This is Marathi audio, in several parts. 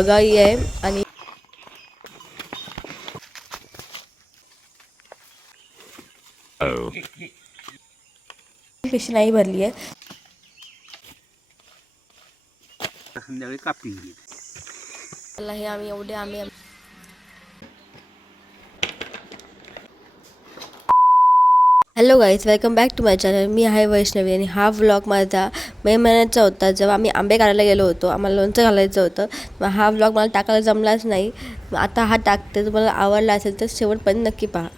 ढगाई आहे आणि पिशवी नाही भरली आहे. संध्याकाळी कापी. त्याला हे आम्ही एवढे आम्ही hello guys, welcome back to my channel. मी आहे वैष्णवी आणि हा व्लॉग माझा मे महिन्याचा होता, जेव्हा आम्ही आंबे काढायला गेलो होतो. आम्हाला लोणचं घालायचं होतं. मग हा व्लॉग मला टाकायला जमलाच नाही. आता हा टाकते. तुम्हाला आवडला असेल तर शेवटपर्यंत नक्की पहा.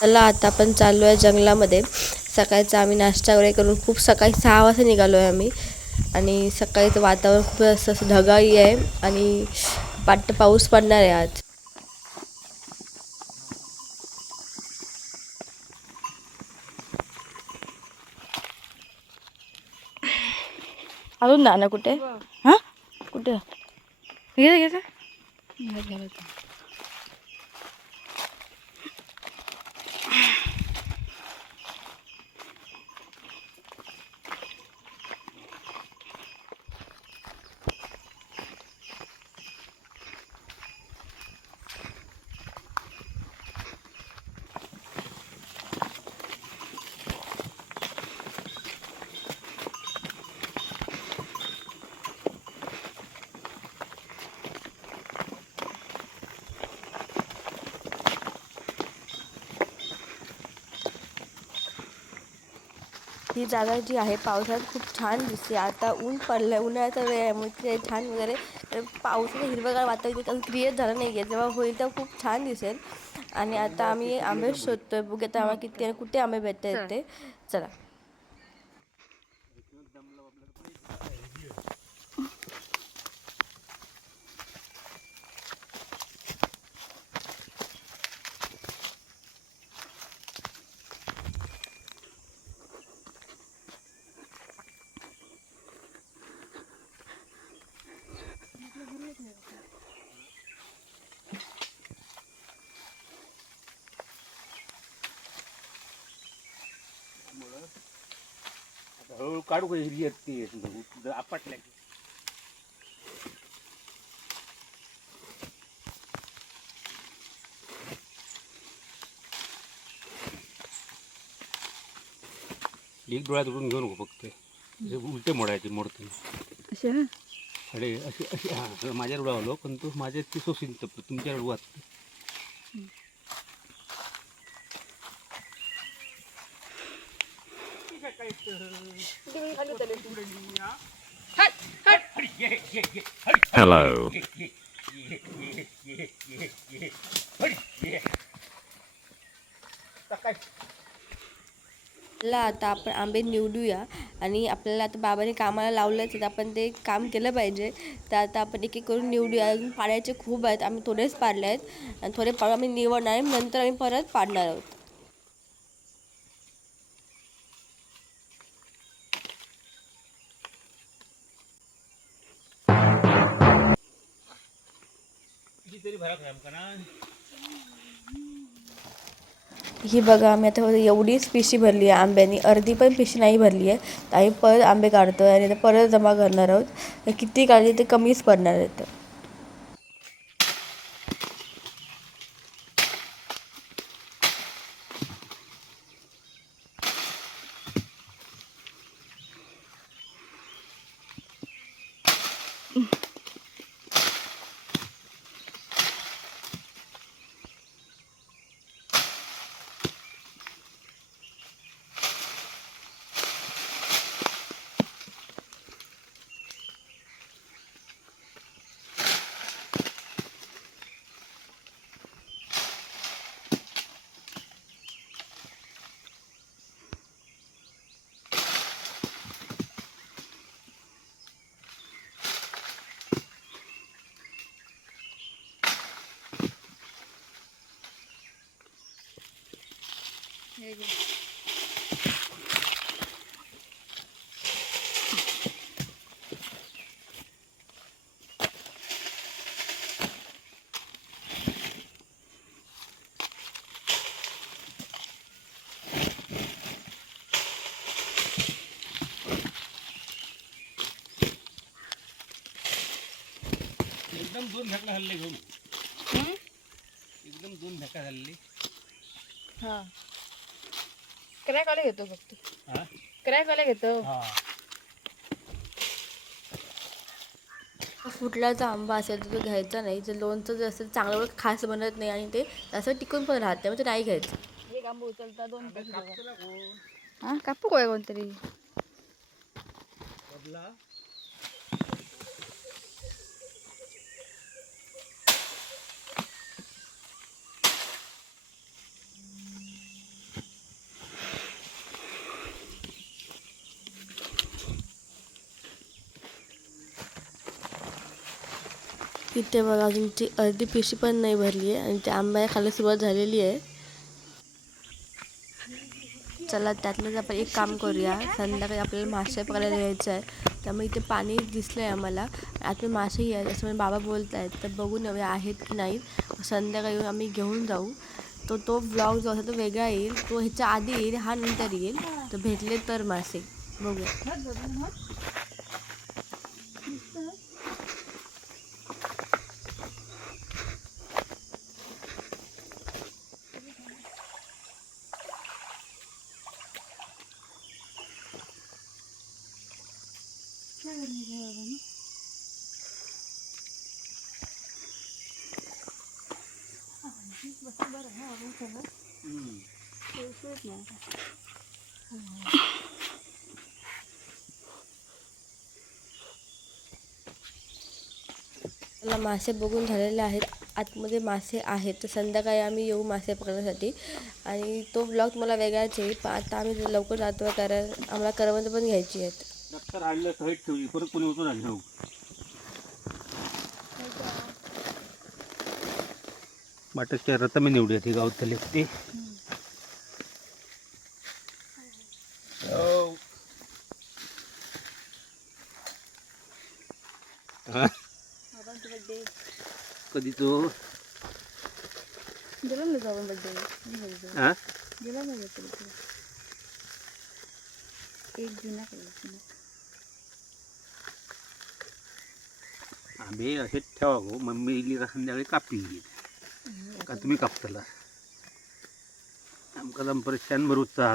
चला आता आपण चाललो आहे जंगलामध्ये. सकाळचा आम्ही नाश्ता वगैरे करून खूप सकाळी 6 वाजता निघालो आहे आम्ही. आणि सकाळीचं वातावरण खूप असं ढगाळी आहे आणि पाऊस पडणार आहे आज. अजून ना कुठे हां कुठे घ्यायचं ही जागा जी आहे पावसाळ्यात खूप छान दिसते. आता ऊन पडलं आहे, उन्हाळ्याचा वेळ आहे, मग ते छान वगैरे पावसाचं हिरवंगार वातावरण अजून क्रिएट झालं नाही आहे. जेव्हा होईल तेव्हा खूप छान दिसेल. आणि आता आम्ही आंबे शोधतोय. बघूया आता आम्हाला किती आणि कुठे आंबे भेटत आहेत ते. चला हळूहळू काढू का येते आपटल्या. एक डोळ्यात उडून घेऊ नको, फक्त उलटे मोडायचे मोडते अशा अरे असे असे. हां माझ्या डोळावलो, पण तो माझ्या ती सोसीन तप तुमच्या डोळ्यात. Hello. ला आता आपण आंबे निवडूया. आणि आपल्याला आता बाबाने कामाला लावलंच तर आपण ते काम केलं पाहिजे. तर आता आपण एक एक करून निवडूया. अजून पाडायचे खूप आहेत. आम्ही थोडेच पाडले आहेत आणि थोडे पाडून आम्ही निवडणार आहे. नंतर आम्ही परत पाडणार आहोत. ही बघा, आम्ही आता एवढीच पिशी भरली आहे आंब्यानी. अर्धी पण पिशी नाही भरली आहे. तर आम्ही परत आंबे काढतो आहे आणि ते परत जमा करणार आहोत. किती काढली ते कमीच पडणार आहेत. एकदम 2 झटका हल्ले घेऊन एकदम 2 झटका हल्ले. हा क्रॅक वाले घेतो फक्त. हा क्रॅक वाले घेतो. हा फुटल्याचा आंबा असेल तर तो घ्यायचा नाही. जर लोणचं जर असेल चांगलं खास बनत नाही आणि ते असं टिकून पण राहत नाही, मग ते नाही घ्यायचं. एक आंबा उचलता 2 अबे कापतला कोण हा कापू काय कोणतरी. बदला. इथे बघा अजून ती अर्धी पिशी पण नाही भरली आहे आणि त्या आंब्या खाली सुरुवात झालेली आहे. चला त्यातलंच आपण एक काम करूया. संध्याकाळी आपल्याला मासे पकडायला यायचं आहे, त्यामुळे इथे पाणी दिसलं आहे आम्हाला. आतून मासेही आहेत असं म्हणजे बाबा बोलत आहेत, तर बघून येऊया आहेत की नाही. संध्याकाळी येऊन आम्ही घेऊन जाऊ. तो व्लॉग जो असेल तो वेगळा येईल, तो ह्याच्या आधी येईल, हा नंतर येईल. तर भेटले तर मासे बघूया. मला मासे बघून झालेले आहेत, आतमध्ये मासे आहेत. तर संध्याकाळी आम्ही येऊ मासे पकडण्यासाठी आणि तो ब्लॉग मला वेगळाच येईल. पण आता आम्ही लवकर जातो कारण आम्हाला करवंद पण घ्यायची आहेत. दप्तर आणलं साईड ठेवली परत कोणी उचलून आणलं हो. बाटच्या रतामी निवडी होती गावतले ते. कधी तो गेला ना जाऊन बड्डे. हा गेला ना बड्डे. 1 जुना केला. आंबे असेच ठेवा गो. मम्मी येईल का संध्याकाळी कापी का तुम्ही कापतला आमका दम परेशान भरूचा.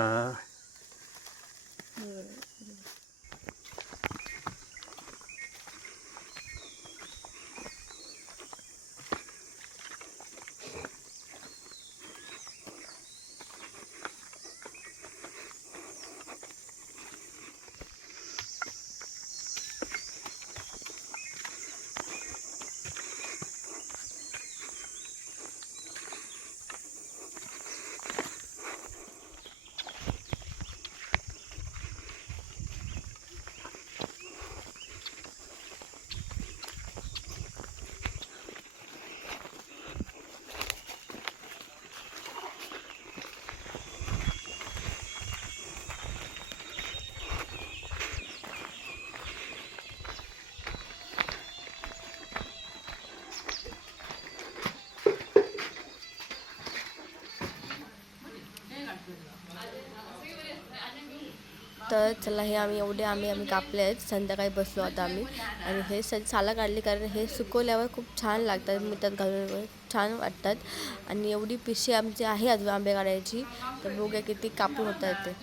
तर चला हे आम्ही कापले आहेत. संध्याकाळी बसलो आता आम्ही आणि हे साला काढली कारण हे सुकवल्यावर खूप छान लागतात. मिठात घालून छान वाटतात. आणि एवढी पिशी आमची आहे अजून आंबे काढायची. तर बघूया किती कापून होतात ते.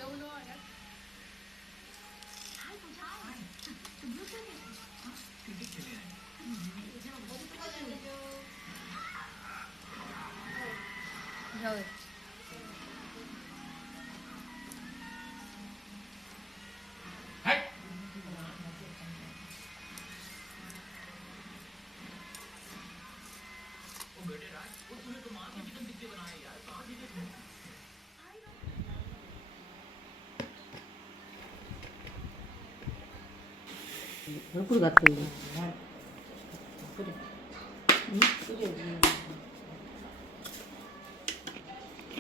भरपूर घातली.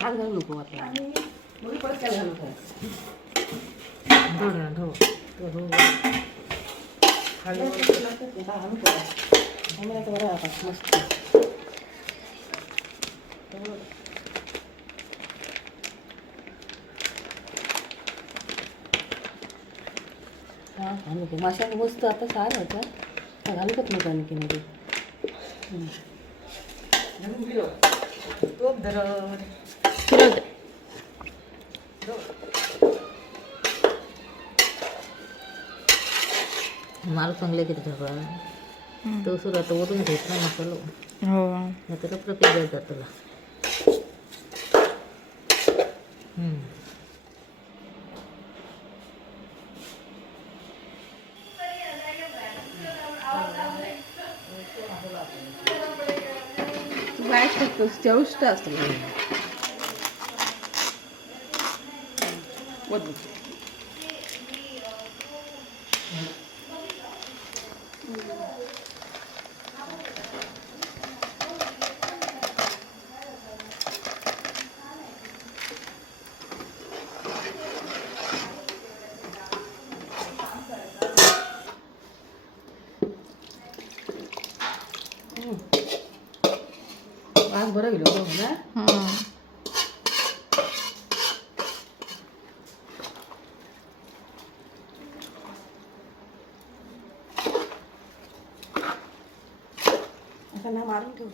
आज घालू नको आता. मग परत काय घालू काय ढो खाली घालू काय आम्हाला तर बरं आता मस्त. हां घालू काय माशाने मस्त आता सार होता घालूकच नका आणखी मध्ये. तोप धरत फिरवते माल चांगले किती ठेवा तो सुरू आता ओढून घेत ना मसालो हो नाही तर प्रत्येक वेळ जात तुला तू काय करतोस चविष्ट असतो आज बरं गेलो ना आता ना मारून ठेव